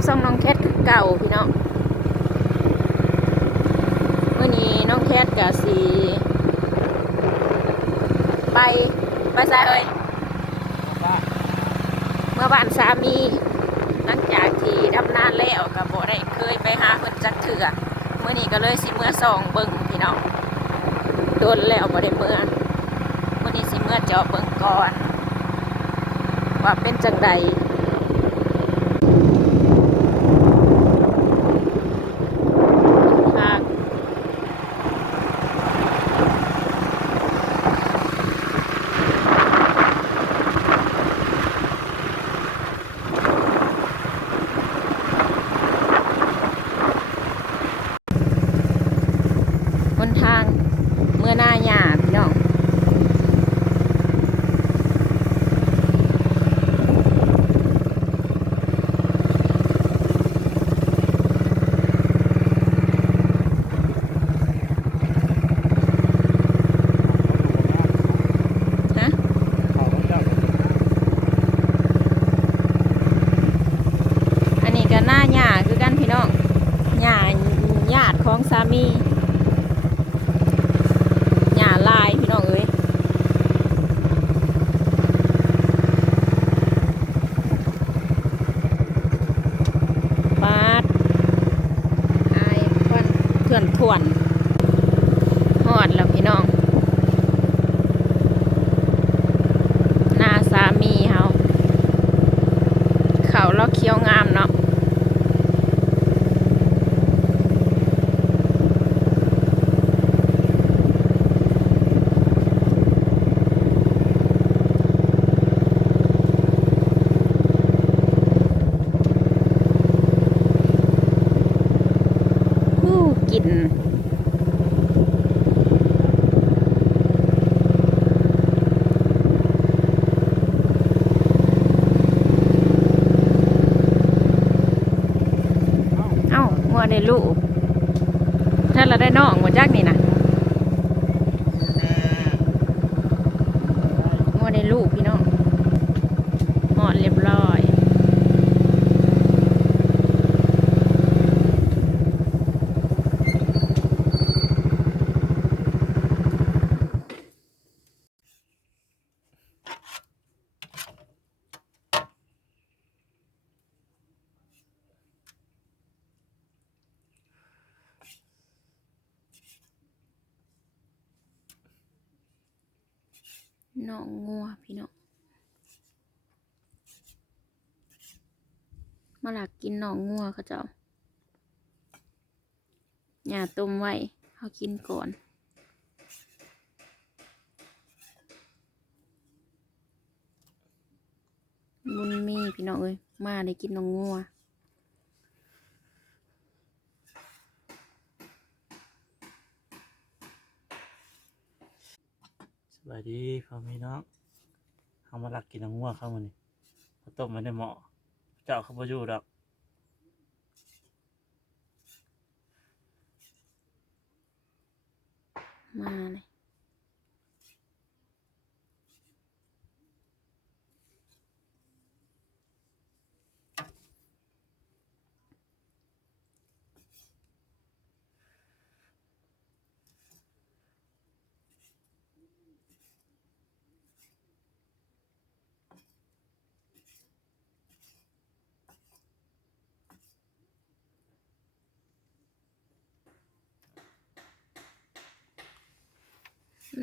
กับซ่องน้องแคทคือเก่าพี่น้องมื่อนี้น้องแคทกับสีไปไปซะเอ้ยเมื่อบ้านสามี หลังจากที่ทำนานแล้วกับบ่ได้เคยไปหาเพิ่นจักเถื่อเมื่อนี้ก็เลยสิเมื่อสองเบิ่งพี่น้องโดนแล้วบ่ได้เมื่อเมื่อนี้สิเมื่อเจาะเบิ่งก่อน ว่าเป็นจังใดค่ะบนทางเมื่อหน้าหยาพี่น้อง ฮะ อันนี้ก็หน้าหยาคือกันพี่น้องหยาญาติของสามีหยาลายพี่น้องเอ้ยปาดอายค วันเถื่อนถ่วนหอดแล้วพี่น้อง หน้าสามีเฮาเขาเราเคี้ยวงามเนาะฮู้กลิน เอ้างัวได้ลูก ถ้าเราได้น้องมาจากนี่นะงัวได้ลูกพี่น้องหอดเรียบร้อย น้องงัวพี่น้องมาหลักกินน้องงัวเขาเจ้าอย่าต้มไว้เขากินก่อนบุญมีพี่น้องเอ้ยมาได้กินน้องงัว สวัสดีพ่อแม่น้องเขามาลักกินน้ำงัวเข้ามานี่เขาต้มมาได้เหมาะ เจ้าเขาไปอยู่ดอกมาเลย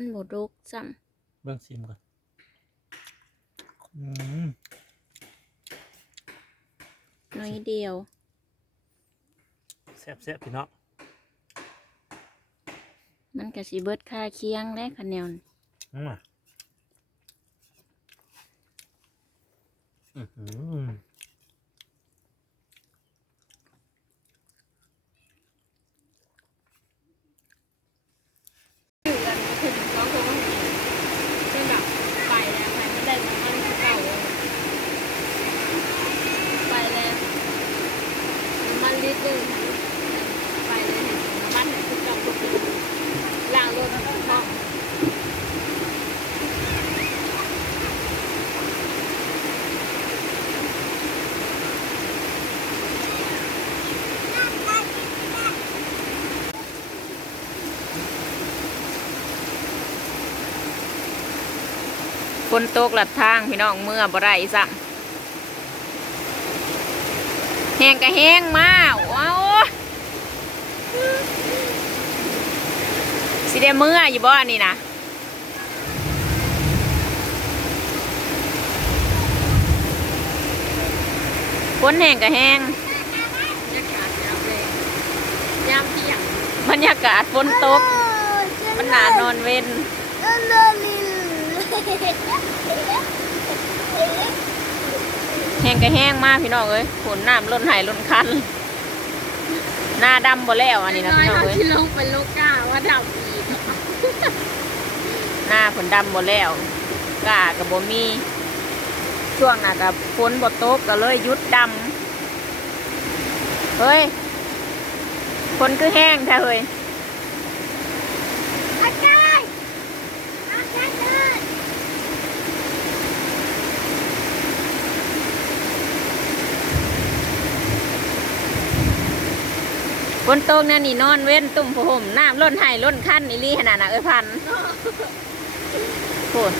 มันบดกซ้เบิ่งซิมก่อนอืมำน้อยเดียว แซ่บแซ่บพี่น้องมันก็สิเบิดค่าเคียงและคะแนนอืมอื้อหือ อยู่กันถึงน้องคงต้องมีจนแบบไปแล้วไปไม่ได้น้ำมันคือเก่าเลยไปแล้วน้ำมันลิตรหนึงไปเลยเห็นน้ำมันเนี่ยคือเก่าทุกปีล้างรถห้อง ฝนตกหลัดทางพี่น้องเมื่อบ่ได้ซ้ำแห้งก็แห้งมาว้าวสิได้เมื่ออยู่บ่อันนี่นะฝนแห้งก็แห้งยามเที่ยงบรรยากาศฝนตก มันหนานอนเว้น แห้งก็แห้งมากพี่น้องเอ้ยฝนน้ำล้นไหายล้นคัน หน้าดำบ่แล้วอันนี้นะน้อยพี่น้องเขาเอ้ยที่ลงเป็นโลกาว่าดำอีกหน้าฝนดำบ่แล้วกากับบ่มีช่วงน่ะกับฝนบ่ตกก็เลยหยุดดำเฮ้ยฝนคือแห้งแท้เฮ้ยอาจารย์อาจารย์ ฝนตกเนี่ยนี่นอนเว้นตุ่มผ้าห่มน้ำล้นไหายล้นคันนี่ลีขนาดน่ะเอ้ยพันโอ้ย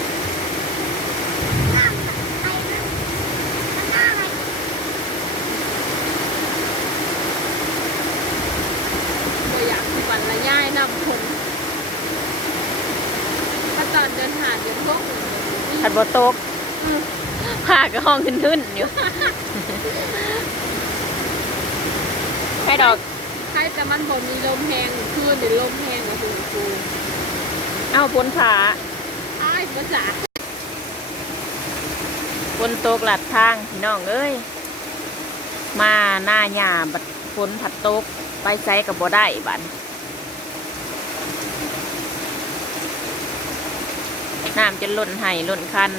ตัวอยากสิวันละย่ายนำคงถ้าตอนเดินหาเดินพวกผัดบ่ตกผ้าก็ห้องขึ้นๆอยู่ แค่ดอก ใช่แต่มันบ่มีลมแหงคือเดี๋ยวลมแหงกับคุณครูเอ้าฝนผาอ้ายภาษาฝนตกหลัดทางพี่น้องเอ้ย มาหน้าหญ้าบัดฝนผัดตก ไปไสกับบ่ได้บัดน้ำจะล้นไห้ล้นคัน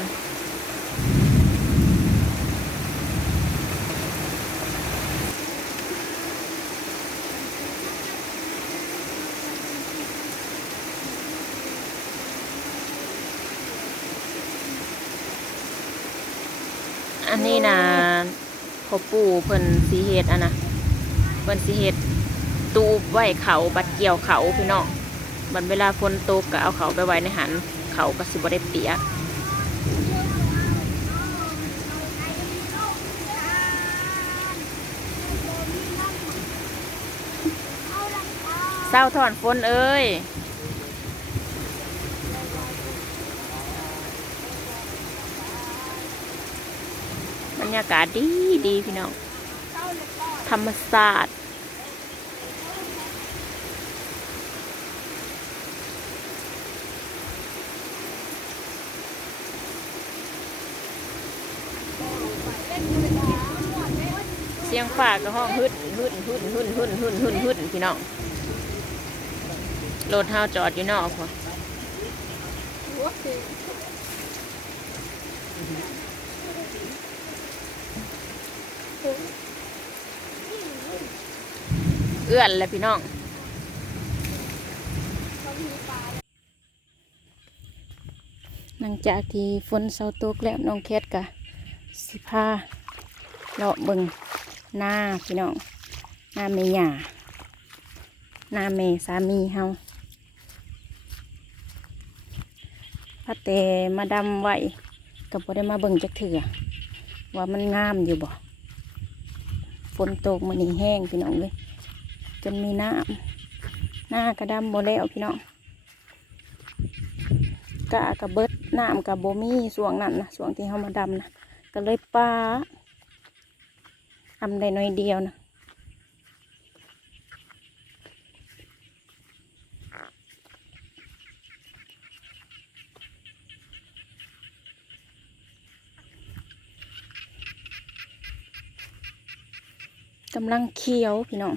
อันนี้นะพ่อปู่เพิ่นสีเฮ็ดอันนะเพิ่นสีเฮ็ดตูบไว้เขาบัดเกี่ยวเขาพี่น้องบัดเวลาฝนตกก็เอาเขาไปไว้ในหันเขาก็สิบ่ได้เปียกเศร้าถอนฝนเอ้ย รรยากาศดีดีพี่น้อง ธรรมศาสตร์เสียงฝาก็ห้องฮึดฮึดฮึดฮึดฮึดฮึดฮึดฮึดพี่น้องรถเฮาจอดอยู่นอกพอ โอ เอื้อนเลยพี่น้องหลังจากที่ฝนเซาตกแล้วน้องแคทกะสิพาเลาะเบิงหน้าพี่น้องหน้าเมียหน้าเมสามีเฮาพัดแต่มาดำไว้กับบ่ได้มาเบิ่งจักเถื่อว่ามันงามอยู่บ่ ฝนตกมันนี่แห้งพี่น้องเลยจนมีน้ำหน้ากระดำโมแล้วพี่น้องกะกระเบิดน้ำกะโบมี่สวงนั่นนะสวงที่เขามาดำนะก็เลยป้าทำได้น้อยเดียวนะ กำลังเคี้ยวพี่น้อง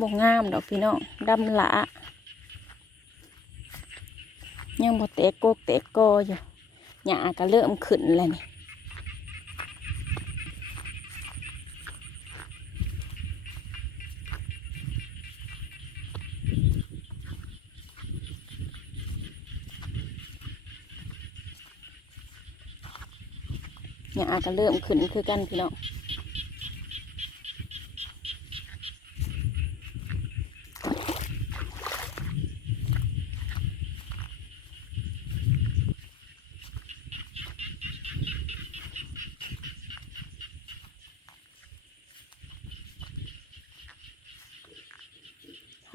บ่งามดอกพี่น้องดำหละยังบ่แตกโกกแตกกออยู่หญ้าก็เริ่มขึ้นแล้วนี่หญ้าก็เริ่มขึ้นคือกันพี่น้อง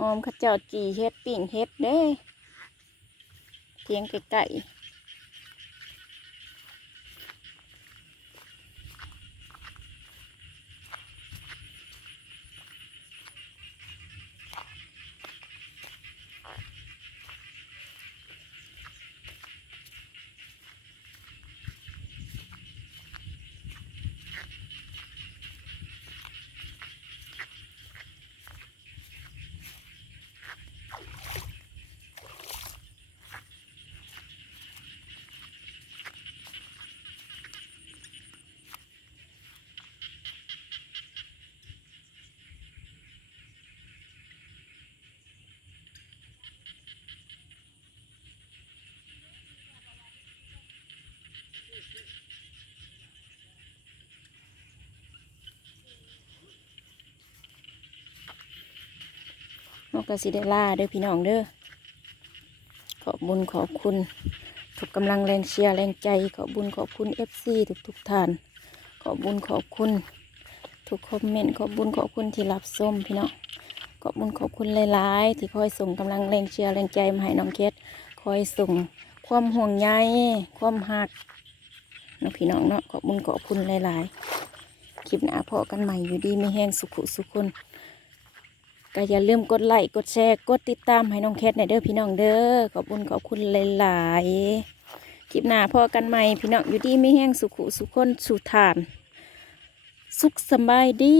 อมข้าวเจ้าจีเฮ็ดปิ่งเฮ็ดเด้เทียงไก่ นกกระสิเดล่าเด้อพี่น้องเด้อขอบบุญขอบคุณทุกกำลังแรงเชียร์แรงใจ ขอบบุญขอบคุณเอฟซีทุกทุกท่าน ขอบบุญขอบคุณ ทุกคอมเมนต์ขอบบุญขอบคุณที่รับส้มพี่น้องขอบบุญขอบคุณหลายๆ ที่คอยส่งกำลังแรงเชียร์แรงใจมาให้น้องเคสคอยส่งความห่วงใยความหักเนาะพี่น้องเนาะขอบบุญขอบคุณหลายๆคลิปหน้าพอกันใหม่อยู่ดีไม่แห้งสุขุสุขคน ก็อย่าลืมกดไลค์กดแชร์กดติดตามให้น้องแคทในเด้อพี่น้องเด้อขอบคุณขอบคุณหลายๆคลิปหน้าพอกันใหม่พี่น้องอยู่ดีไม่แห้งสุขุสุขคนสุขทาน สุขสบายดี